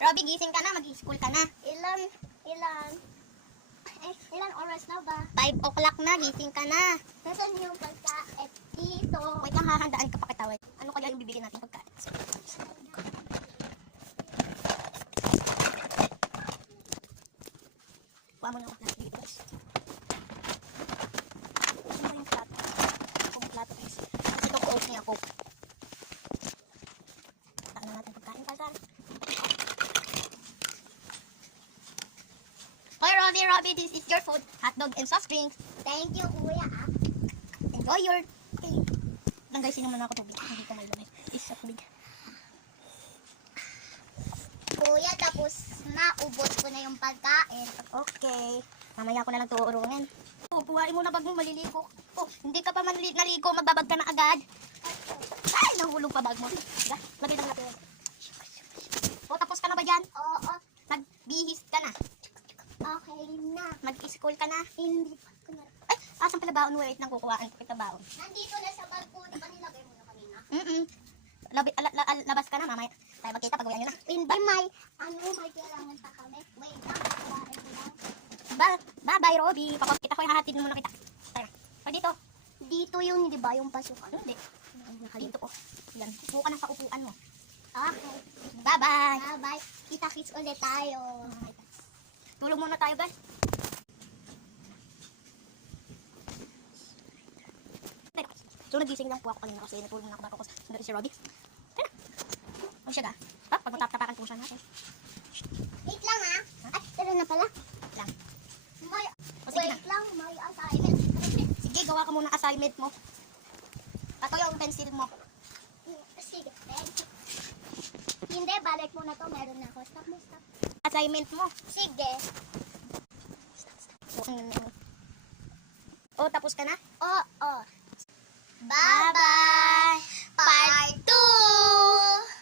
Robby, gising ka na, mag-school ka na. Ilan oras na ba? 5 o'clock na, gising ka na. Nasaan yung pagkain dito? Wait lang, hahandaan ka pa kita. Wait. Ano kaya yung bibigyan natin pagkain? Kuha mo na ako plastic guys. Ano ba yung plato? Kung plato guys. Kasi ito coat niya ako. Taan na natin pagkain pa saan. Hoy Robby, this is your food. Hotdog and soft drinks. Thank you, kuya. Enjoy your... Okay. Lang guys, sinuman ako tubig. Hindi ko may lumay. Isa tubig. Kuya, tapos naubos ko na yung pagkain. Okay. Mamaya ko na lang tuurungin. Oh, buhain mo na bag mo, maliligo. Oh, hindi ka pa naligo, magbabag ka na agad. Ay, nahulog pa bag mo. Diba? Lagay lang natin. Oh, tapos ka na ba dyan? Oo, Nagbihis ka na. okay na. Mag-school ka na. Hindi pa ko na. Ay, asan pala baon? Wait, nang kukuhaan ko kita baon. Nandito na sa balkon. Di ba nilagay mo na kanina? Labas ka na, mamaya. Tayo magkita, pag-uwian nyo na. Hindi, may kailangan pa kami. Wait lang, kuhain ko lang. Bye-bye, Robby. Papakita ko yung hahatid mo na kita. Tara. O, dito. Dito yung, di ba, yung pasukan? Hindi. Dito ko. Yan. Upo ka na sa upuan mo. Okay. Bye-bye. Bye-bye. Kita-kits ulit tayo. Tulog muna tayo, guys. So, nagising lang po ako kanina kasi natulog na ako bago ko sundari si Robby. Tara. O siya ga. Pag matatapakan po siya natin. Wait lang, ha? Ay, tara na pala. Lang. May, O, sige wait lang, may assignment. Sige, gawa ka muna assignment mo. Ato yung pencil mo. Sige, thank you. Hindi, balik mo na to. Meron na ako. Stop mo, stop. Assignment mo. Sige. O, tapos ka na? Oo. Bye!